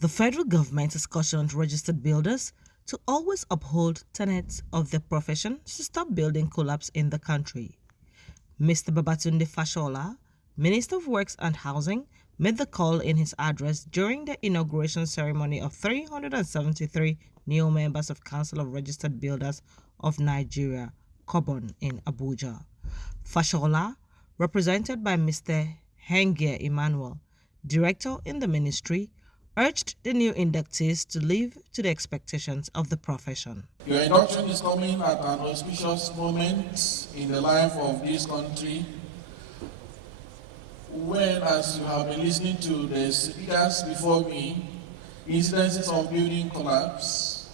The federal government has cautioned registered builders to always uphold tenets of the profession to stop building collapse in the country. Mr. Babatunde Fashola, Minister of Works and Housing, made the call in his address during the inauguration ceremony of 373 new members of Council of Registered Builders of Nigeria, COBON, in Abuja. Fashola, represented by Mr. Hengier Emmanuel, director in the ministry, urged the new inductees to live to the expectations of the profession. Your induction is coming at an auspicious moment in the life of this country when, as you have been listening to the speakers before me, incidences of building collapse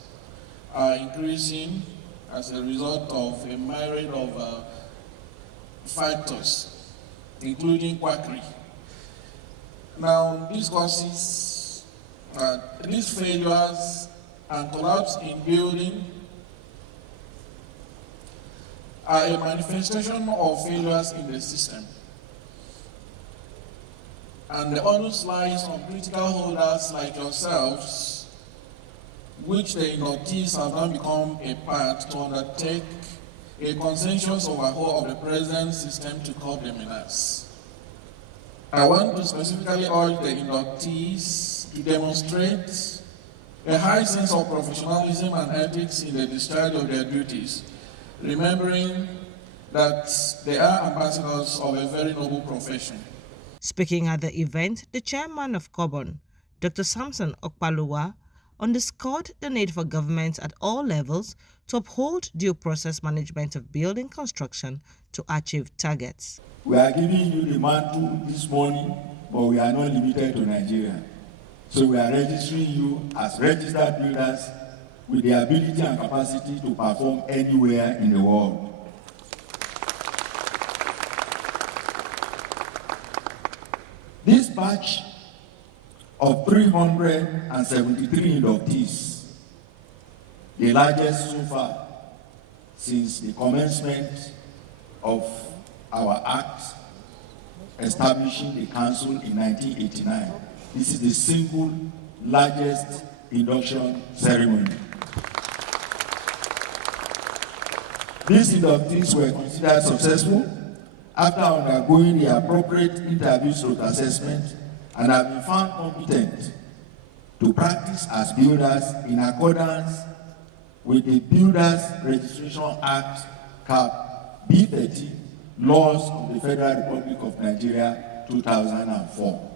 are increasing as a result of a myriad of factors, including quackery. Now, these causes, these failures and collapse in building are a manifestation of failures in the system. And the onus lies on critical holders like yourselves, which the inductees have now become a part to undertake a consensus overhaul of the present system to curb the menace. I want to specifically urge the inductees to demonstrate a high sense of professionalism and ethics in the discharge of their duties, remembering that they are ambassadors of a very noble profession. Speaking at the event, the chairman of COBON, Dr. Samson Okpaluwa, underscored the need for governments at all levels to uphold due process management of building construction to achieve targets. We are giving you the mantle this morning, but we are not limited to Nigeria. So we are registering you as registered builders with the ability and capacity to perform anywhere in the world. This batch of 373 inductees, the largest so far since the commencement of our act establishing the council in 1989. This is the single largest induction ceremony. These inductees were considered successful after undergoing the appropriate interviews or assessment and have been found competent to practice as builders in accordance with the Builders Registration Act Cap B30 laws of the Federal Republic of Nigeria 2004.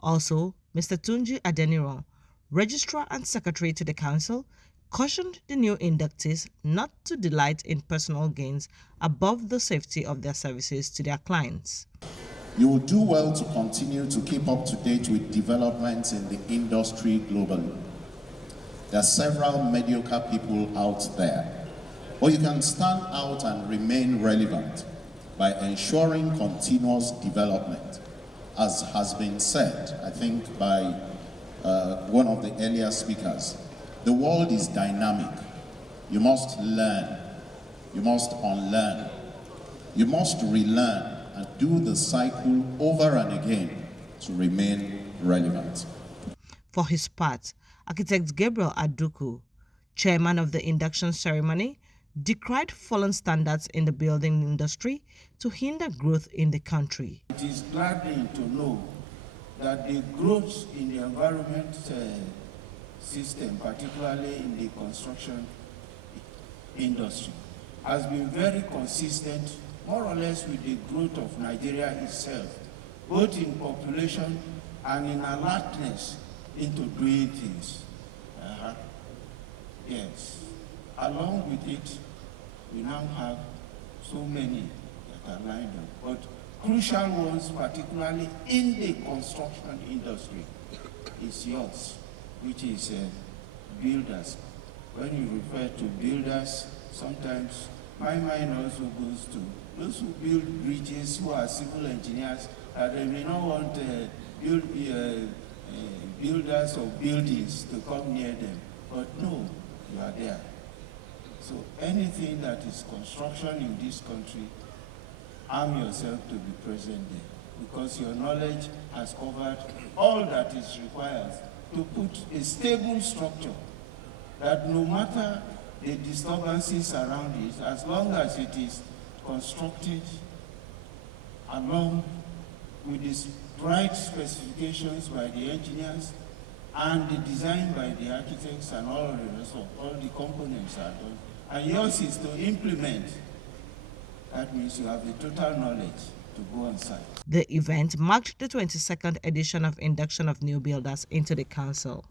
Also, Mr. Tunji Adeniran, Registrar and Secretary to the Council, cautioned the new inductees not to delight in personal gains above the safety of their services to their clients. You will do well to continue to keep up to date with developments in the industry globally. There are several mediocre people out there, but you can stand out and remain relevant by ensuring continuous development. As has been said, I think by one of the earlier speakers, the world is dynamic. You must learn, you must unlearn, you must relearn and do the cycle over and again to remain relevant. For his part, Architect Gabriel Aduku, chairman of the induction ceremony, decried fallen standards in the building industry to hinder growth in the country. It is gladdening to know that the growth in the environment system, particularly in the construction industry, has been very consistent, more or less with the growth of Nigeria itself, both in population and in alertness into doing things. Yes. Along with it, we now have so many that are lined up, but crucial ones, particularly in the construction industry, is yours, which is builders. When you refer to builders, sometimes my mind also goes to those who build bridges, who are civil engineers, that they may not want builders of buildings to come near them. But no, you are there. So anything that is construction in this country, arm yourself to be present there, because your knowledge has covered all that is required to put a stable structure that no matter the disturbances around it, as long as it is constructed along with the right specifications by the engineers and the design by the architects and all of the rest of all the components are done. And yours is to implement. That means you have the total knowledge to go on site. The event marked the 22nd edition of induction of new builders into the council.